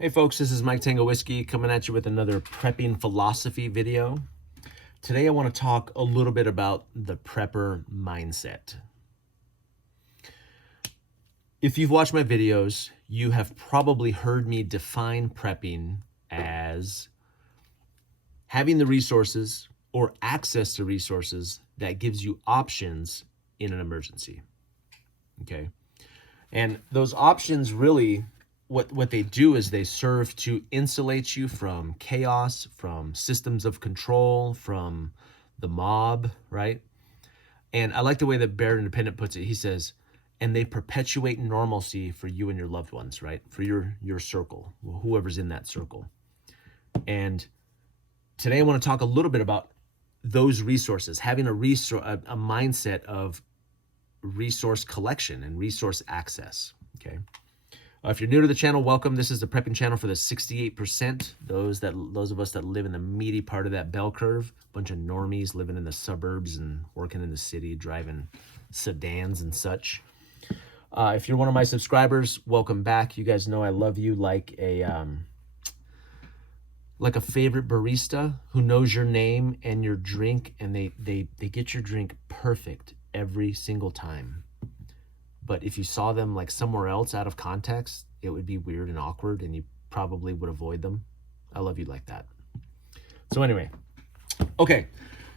Hey folks, this is Mike Tango Whiskey coming at you with another prepping philosophy video. Today I want to talk a little bit about the prepper mindset. If you've watched my videos, you have probably heard me define prepping as having the resources or access to resources that gives you options in an emergency. Okay? And those options really what they do is they serve to insulate you from chaos, from systems of control, from the mob, right? And I like the way that Bear Independent puts it. He says, and they perpetuate normalcy for you and your loved ones, right? For your circle, whoever's in that circle. And today I want to talk a little bit about those resources, having a mindset of resource collection and resource access, okay? If you're new to the channel, welcome. This is the prepping channel for the 68%, those of us that live in the meaty part of that bell curve, a bunch of normies living in the suburbs and working in the city, driving sedans and such. If you're one of my subscribers, welcome back. You guys know I love you like a favorite barista who knows your name and your drink, and they get your drink perfect every single time. But if you saw them like somewhere else out of context, it would be weird and awkward, and you probably would avoid them. I love you like that. So anyway, okay.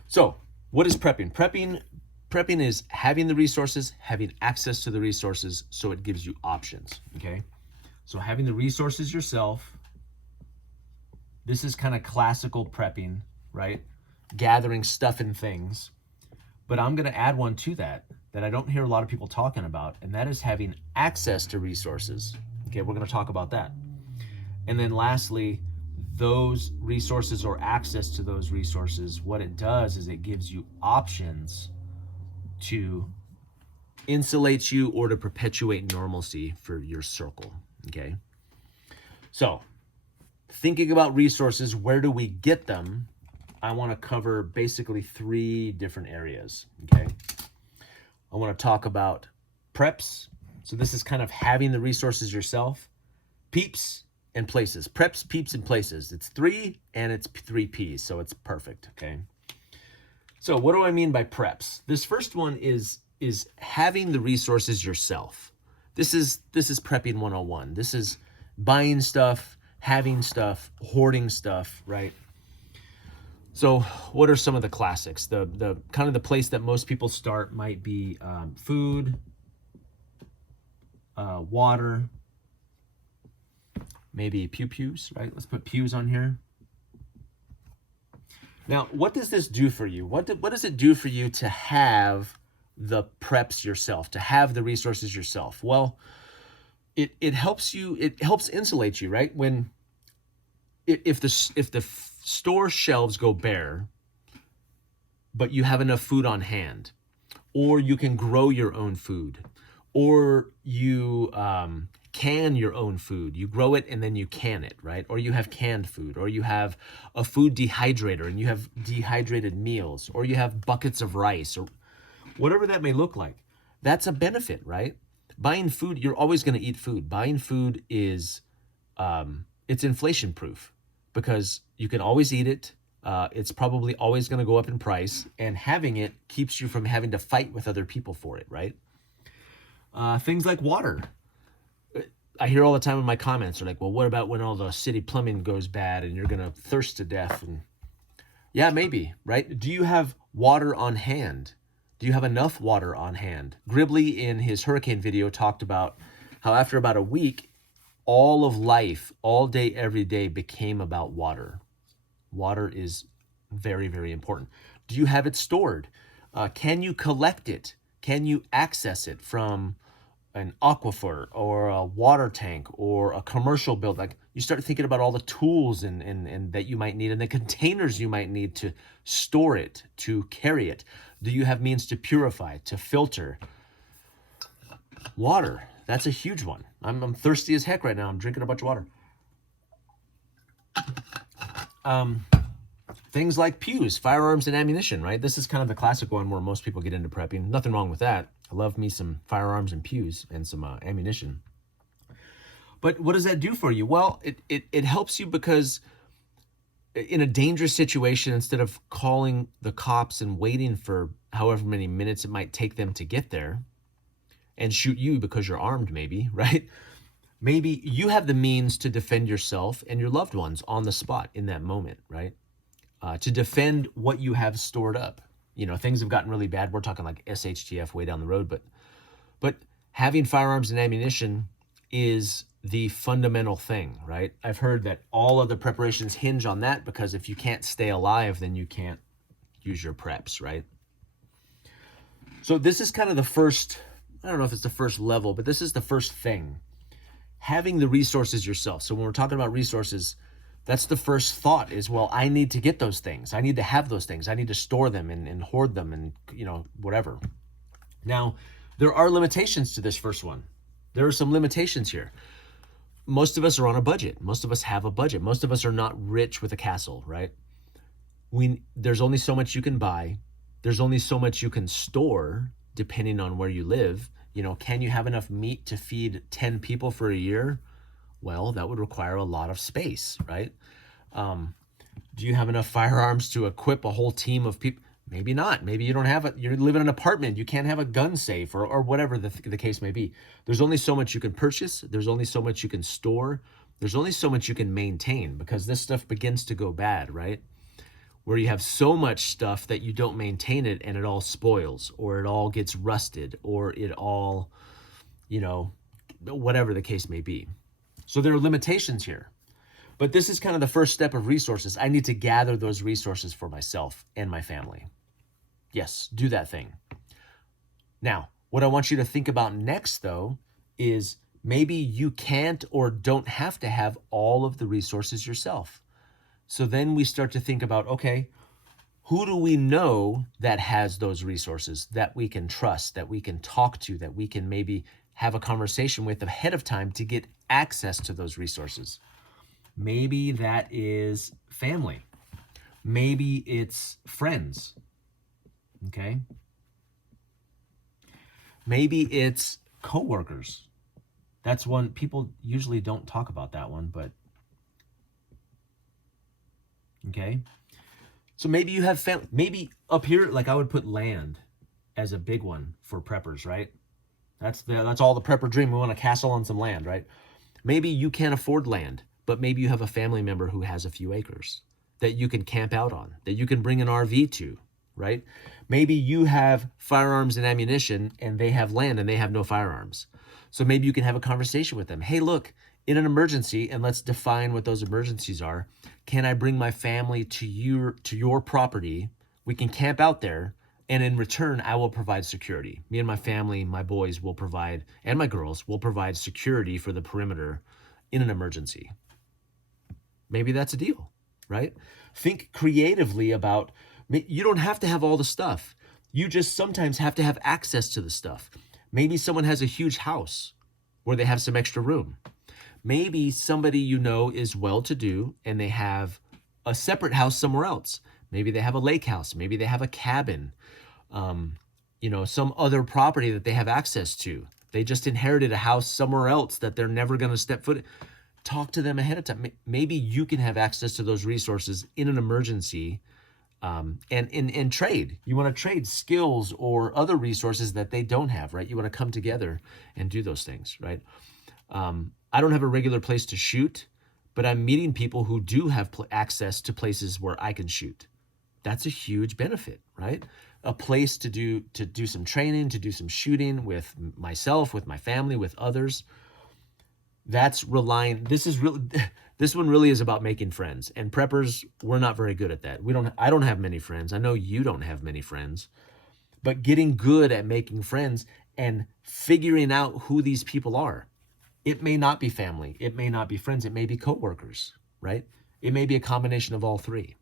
So what is prepping? Prepping is having the resources, having access to the resources, so it gives you options, okay? So having the resources yourself, this is kind of classical prepping, right? Gathering stuff and things. But I'm going to add one to that I don't hear a lot of people talking about, and that is having access to resources. Okay, we're going to talk about that. And then lastly, those resources or access to those resources, what it does is it gives you options to insulate you or to perpetuate normalcy for your circle, okay? So, thinking about resources, where do we get them? I want to cover basically 3 different areas, okay? I want to talk about preps. So this is kind of having the resources yourself. Peeps and places. Preps, peeps, and places. It's 3 and it's 3 P's, so it's perfect, okay? So what do I mean by preps? This first one is having the resources yourself. This is prepping 101. This is buying stuff, having stuff, hoarding stuff, right? So what are some of the classics? The kind of the place that most people start might be food, water, maybe pews, right? Let's put pews on here. Now, what does this do for you? What does it do for you to have the preps yourself, to have the resources yourself? Well, it helps you, it helps insulate you, right? When if the store shelves go bare, but you have enough food on hand, or you can grow your own food, or you can your own food. You grow it and then you can it, right? Or you have canned food, or you have a food dehydrator and you have dehydrated meals, or you have buckets of rice, or whatever that may look like. That's a benefit, right? Buying food, you're always going to eat food. Buying food is, it's inflation proof, because you can always eat it. It's probably always going to go up in price, and having it keeps you from having to fight with other people for it, right? Things like water. I hear all the time in my comments are like, well, what about when all the city plumbing goes bad and you're going to thirst to death? And yeah, maybe, right? Do you have water on hand? Do you have enough water on hand? Gribbly in his hurricane video talked about how after about a week, all of life, all day, every day became about water. Water is very, very important. Do you have it stored? Can you collect it? Can you access it from an aquifer or a water tank or a commercial build? Like, you start thinking about all the tools and that you might need, and the containers you might need to store it, to carry it. Do you have means to purify, to filter? Water. That's a huge one. I'm thirsty as heck right now. I'm drinking a bunch of water. Things like pews, firearms, and ammunition, right? This is kind of the classic one where most people get into prepping. Nothing wrong with that. I love me some firearms and pews and some ammunition. But what does that do for you? Well, it helps you because in a dangerous situation, instead of calling the cops and waiting for however many minutes it might take them to get there and shoot you because you're armed, maybe, right? Maybe you have the means to defend yourself and your loved ones on the spot in that moment, right? To defend what you have stored up. You know, things have gotten really bad. We're talking like SHTF way down the road, but having firearms and ammunition is the fundamental thing, right? I've heard that all of the preparations hinge on that, because if you can't stay alive, then you can't use your preps, right? So this is kind of the first, I don't know if it's the first level, but this is the first thing. Having the resources yourself. So when we're talking about resources, that's the first thought is, well, I need to get those things. I need to have those things. I need to store them and hoard them and, you know, whatever. Now, there are limitations to this first one. There are some limitations here. Most of us are on a budget. Most of us have a budget. Most of us are not rich with a castle, right? There's only so much you can buy. There's only so much you can store depending on where you live. You know, can you have enough meat to feed 10 people for a year? Well, that would require a lot of space, right? Do you have enough firearms to equip a whole team of people? Maybe not. Maybe you don't have you live in an apartment. You can't have a gun safe or whatever the case may be. There's only so much you can purchase. There's only so much you can store. There's only so much you can maintain, because this stuff begins to go bad, right? Where you have so much stuff that you don't maintain it and it all spoils, or it all gets rusted, or it all, you know, whatever the case may be. So there are limitations here. But this is kind of the first step of resources. I need to gather those resources for myself and my family. Yes, do that thing. Now, what I want you to think about next, though, is maybe you can't or don't have to have all of the resources yourself. So then we start to think about, okay, who do we know that has those resources that we can trust, that we can talk to, that we can maybe have a conversation with ahead of time to get access to those resources? Maybe that is family. Maybe it's friends. Okay? Maybe it's coworkers. That's one, people usually don't talk about that one, but okay? So maybe you have family. Maybe up here, like I would put land as a big one for preppers, right? That's all the prepper dream. We want a castle on some land, right? Maybe you can't afford land, but maybe you have a family member who has a few acres that you can camp out on, that you can bring an RV to, right? Maybe you have firearms and ammunition and they have land and they have no firearms. So maybe you can have a conversation with them. Hey, look, in an emergency, and let's define what those emergencies are. Can I bring my family to your property? We can camp out there, and in return, I will provide security. Me and my family, my boys will provide, and my girls will provide security for the perimeter in an emergency. Maybe that's a deal, right? Think creatively about, you don't have to have all the stuff. You just sometimes have to have access to the stuff. Maybe someone has a huge house where they have some extra room. Maybe somebody you know is well-to-do and they have a separate house somewhere else. Maybe they have a lake house. Maybe they have a cabin, some other property that they have access to. They just inherited a house somewhere else that they're never going to step foot in. Talk to them ahead of time. Maybe you can have access to those resources in an emergency, and trade. You want to trade skills or other resources that they don't have, right? You want to come together and do those things, right? I don't have a regular place to shoot, but I'm meeting people who do have access to places where I can shoot. That's a huge benefit, right? A place to do some training, to do some shooting with myself, with my family, with others. That's relying. This one really is about making friends. And preppers, we're not very good at that. I don't have many friends. I know you don't have many friends. But getting good at making friends and figuring out who these people are. It may not be family. It may not be friends. It may be coworkers, right? It may be a combination of all three.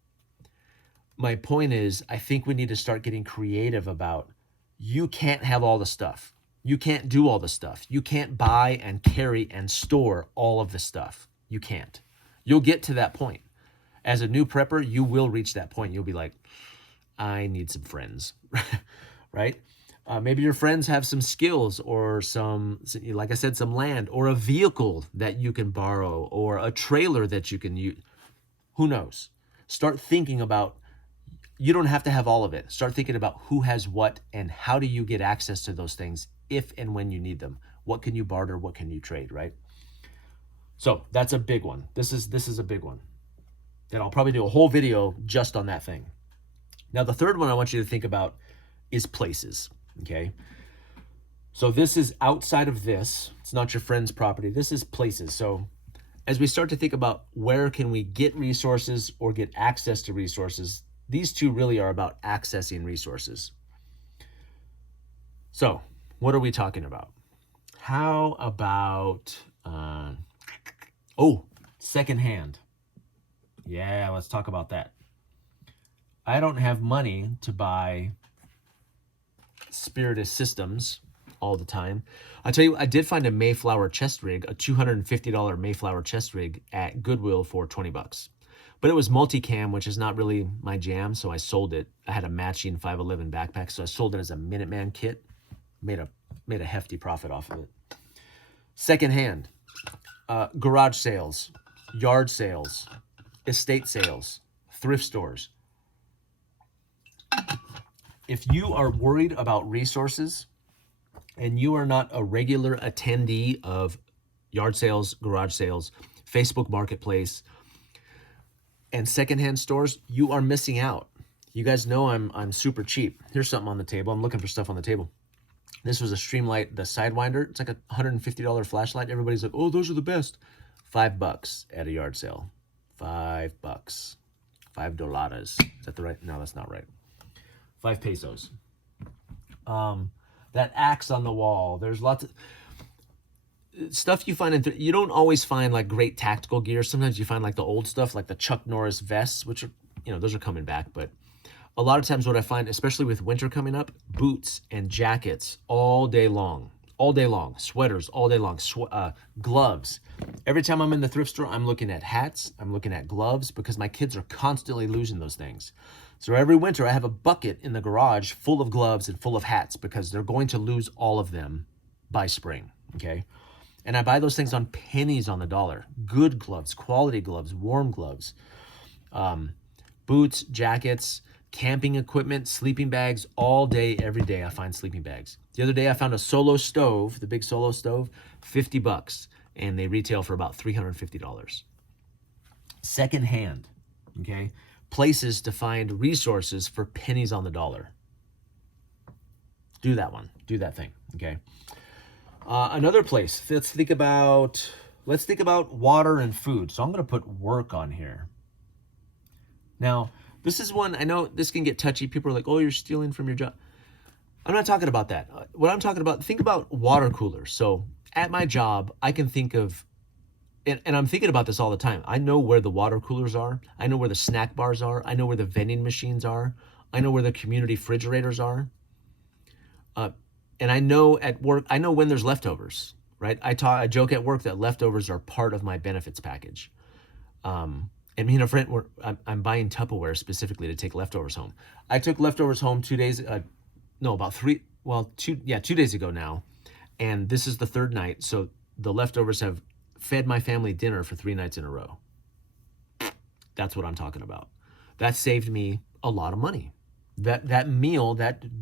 My point is, I think we need to start getting creative about, you can't have all the stuff. You can't do all the stuff. You can't buy and carry and store all of the stuff. You can't. You'll get to that point. As a new prepper, you will reach that point. You'll be like, I need some friends, right? Maybe your friends have some skills or like I said, some land or a vehicle that you can borrow or a trailer that you can use. Who knows? Start thinking about, you don't have to have all of it. Start thinking about who has what and how do you get access to those things if and when you need them. What can you barter? What can you trade, right? So that's a big one. This is a big one. And I'll probably do a whole video just on that thing. Now, the third one I want you to think about is places, okay? So this is outside of this. It's not your friend's property. This is places. So as we start to think about where can we get resources or get access to resources, these two really are about accessing resources. So what are we talking about? How about, secondhand. Yeah, let's talk about that. I don't have money to buy Spiritus systems all the time. I'll tell you, I did find a Mayflower chest rig, a $250 Mayflower chest rig at Goodwill for 20 bucks. But it was multicam, which is not really my jam, so I sold it. I had a matching 511 backpack, so I sold it as a Minuteman kit. Made a hefty profit off of it. Secondhand, garage sales, yard sales, estate sales, thrift stores. If you are worried about resources and you are not a regular attendee of yard sales, garage sales, Facebook Marketplace, and secondhand stores, you are missing out. You guys know I'm super cheap. Here's something on the table. I'm looking for stuff on the table. This was a Streamlight, the Sidewinder. It's like a $150 flashlight. Everybody's like, oh, those are the best. $5 at a yard sale. $5. $5. Is that the right? No, that's not right. 5 pesos. That axe on the wall. There's lots of stuff you find you don't always find like great tactical gear. Sometimes you find like the old stuff, like the Chuck Norris vests, which are, those are coming back. But a lot of times what I find, especially with winter coming up, boots and jackets all day long, sweaters all day long, gloves. Every time I'm in the thrift store, I'm looking at hats, I'm looking at gloves, because my kids are constantly losing those things. So every winter I have a bucket in the garage full of gloves and full of hats because they're going to lose all of them by spring, okay? And I buy those things on pennies on the dollar. Good gloves, quality gloves, warm gloves, boots, jackets, camping equipment, sleeping bags, all day, every day I find sleeping bags. The other day I found a Solo stove, the big Solo stove, $50, and they retail for about $350. Secondhand, okay? Places to find resources for pennies on the dollar. Do that one, do that thing, okay? Another place, let's think about water and food. So I'm gonna put work on here. Now, this is one, I know this can get touchy. People are like, oh, you're stealing from your job. I'm not talking about that. What I'm talking about, think about water coolers. So at my job, I can think of, and I'm thinking about this all the time. I know where the water coolers are. I know where the snack bars are. I know where the vending machines are. I know where the community refrigerators are. And I know at work, I know when there's leftovers, right? I joke at work that leftovers are part of my benefits package. And me and a friend, I'm buying Tupperware specifically to take leftovers home. I took leftovers home 2 days, two days ago now. And this is the third night. So the leftovers have fed my family dinner for 3 nights in a row. That's what I'm talking about. That saved me a lot of money. That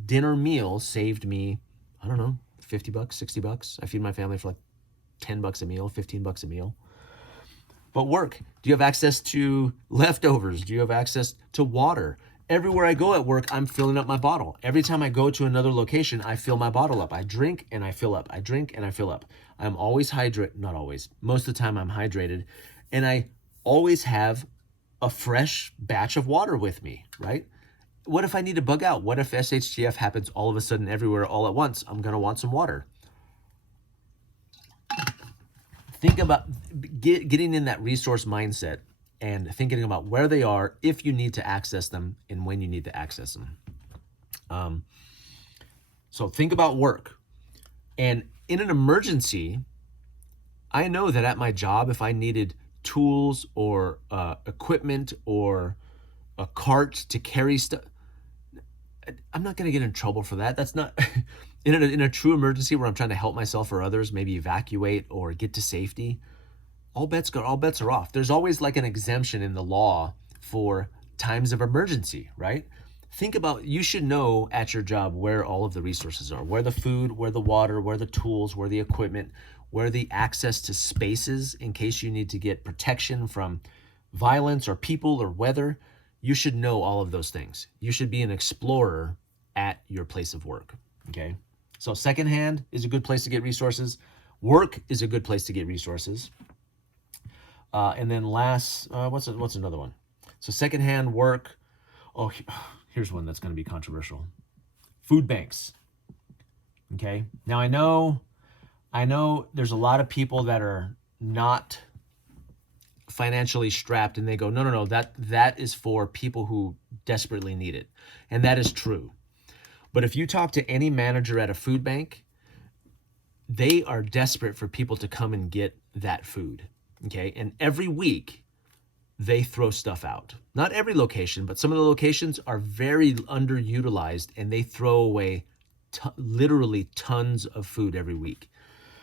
dinner meal saved me, I don't know, $50, $60. I feed my family for like $10 a meal, $15 a meal. But work, do you have access to leftovers? Do you have access to water? Everywhere I go at work, I'm filling up my bottle. Every time I go to another location, I fill my bottle up. I drink and I fill up. I drink and I fill up. I'm always hydrated. Not always. Most of the time I'm hydrated. And I always have a fresh batch of water with me, right? What if I need to bug out? What if SHTF happens all of a sudden everywhere all at once? I'm going to want some water. Think about getting in that resource mindset and thinking about where they are, if you need to access them, and when you need to access them. So think about work. And in an emergency, I know that at my job, if I needed tools or equipment or a cart to carry stuff, I'm not going to get in trouble for that. That's not in a true emergency where I'm trying to help myself or others, maybe evacuate or get to safety. All bets are off. There's always like an exemption in the law for times of emergency, right? Think about, you should know at your job where all of the resources are, where the food, where the water, where the tools, where the equipment, where the access to spaces in case you need to get protection from violence or people or weather. You should know all of those things. You should be an explorer at your place of work, okay? So secondhand is a good place to get resources. Work is a good place to get resources. And then last, what's another one? So secondhand, work. Oh, here's one that's going to be controversial. Food banks. Okay. Now I know there's a lot of people that are not financially strapped, and they go, no, that is for people who desperately need it. And that is true. But if you talk to any manager at a food bank, they are desperate for people to come and get that food. Okay. And every week they throw stuff out. Not every location, but some of the locations are very underutilized, and they throw away literally tons of food every week.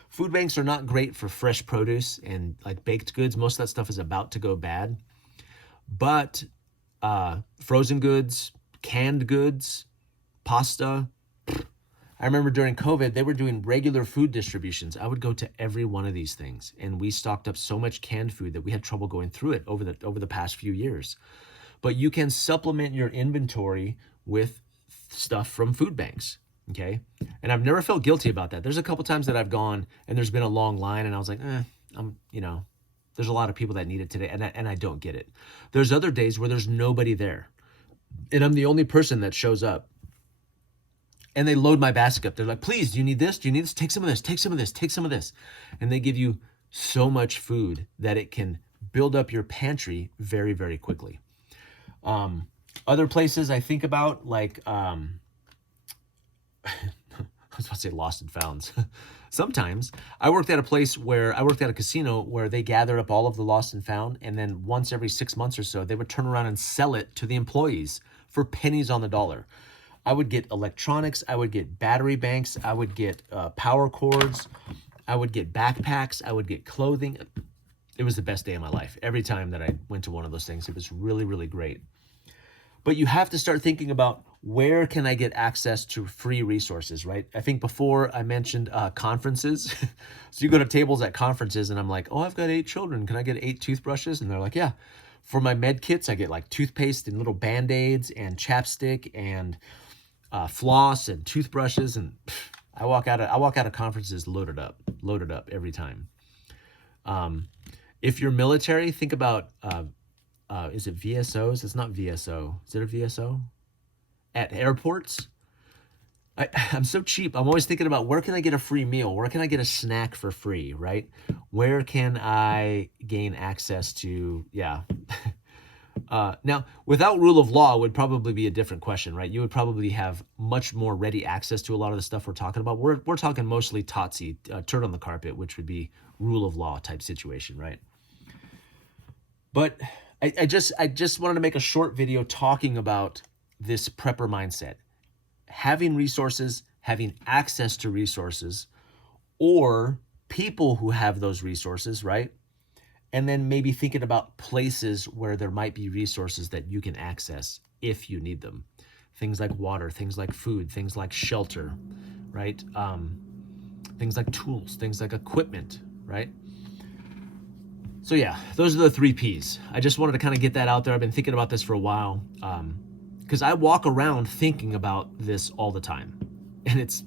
Food banks are not great for fresh produce and like baked goods. Most of that stuff is about to go bad. But frozen goods, canned goods, pasta. I remember during COVID, they were doing regular food distributions. I would go to every one of these things, and we stocked up so much canned food that we had trouble going through it over the past few years. But you can supplement your inventory with stuff from food banks. Okay. And I've never felt guilty about that. There's a couple times that I've gone and there's been a long line and I was like, there's a lot of people that need it today. And I don't get it. There's other days where there's nobody there and I'm the only person that shows up, and they load my basket up. They're like, please, do you need this? Do you need this? Take some of this, take some of this, take some of this. And they give you so much food that it can build up your pantry very, very quickly. Other places I think about, like, I was about to say lost and founds. Sometimes I worked at a casino where they gathered up all of the lost and found, and then once every 6 months or so, they would turn around and sell it to the employees for pennies on the dollar. I would get electronics, I would get battery banks, I would get power cords, I would get backpacks, I would get clothing. It was the best day of my life. Every time that I went to one of those things, it was really, really great. But you have to start thinking about, where can I get access to free resources, right? I think before I mentioned conferences. So you go to tables at conferences and I'm like, oh, I've got 8 children. Can I get 8 toothbrushes? And they're like, yeah. For my med kits, I get like toothpaste and little Band-Aids and chapstick and floss and toothbrushes. And I walk out of conferences loaded up every time. If you're military, think about, is it VSOs? It's not VSO. Is it a VSO? At airports, I'm so cheap. I'm always thinking about, where can I get a free meal? Where can I get a snack for free, right? Where can I gain access to, now, without rule of law would probably be a different question, right? You would probably have much more ready access to a lot of the stuff we're talking about. We're talking mostly TOTC, turd on the carpet, which would be rule of law type situation, right? But I just wanted to make a short video talking about this prepper mindset. Having resources, having access to resources, or people who have those resources, right? And then maybe thinking about places where there might be resources that you can access if you need them. Things like water, things like food, things like shelter, right? Things like tools, things like equipment, right? So yeah, those are the 3 Ps. I just wanted to kind of get that out there. I've been thinking about this for a while. Because I walk around thinking about this all the time, and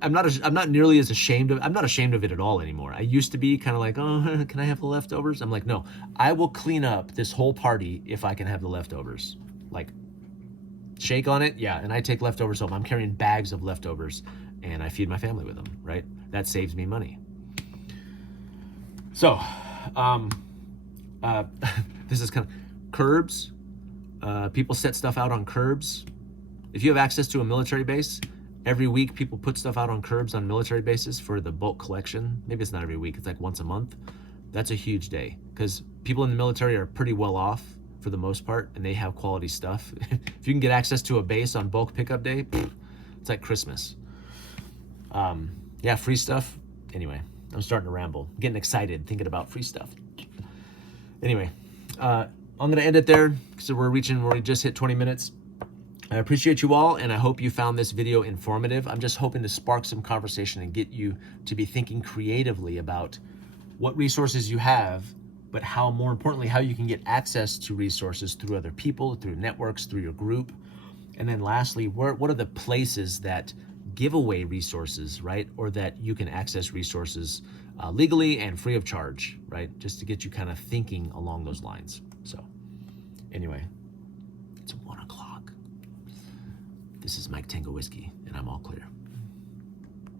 I'm not nearly as ashamed of. I'm not ashamed of it at all anymore. I used to be kind of like, oh, can I have the leftovers? I'm like, no, I will clean up this whole party if I can have the leftovers. Like, shake on it, yeah, and I take leftovers home. I'm carrying bags of leftovers, and I feed my family with them. Right, that saves me money. So, this is kind of curbs. People set stuff out on curbs. If you have access to a military base, every week people put stuff out on curbs on military bases for the bulk collection. Maybe it's not every week, it's like once a month. That's a huge day because people in the military are pretty well off. for the most part, and they have quality stuff. If you can get access to a base on bulk pickup day, it's like Christmas. Yeah, free stuff. Anyway, I'm starting to ramble, getting excited thinking about free stuff. Anyway, I'm going to end it there because we just hit 20 minutes. I appreciate you all, and I hope you found this video informative. I'm just hoping to spark some conversation and get you to be thinking creatively about what resources you have, but how, more importantly, how you can get access to resources through other people, through networks, through your group. And then lastly, what are the places that give away resources, right? Or that you can access resources legally and free of charge, right? Just to get you kind of thinking along those lines. So anyway, it's 1 o'clock. This is Mike Tango Whiskey, and I'm all clear.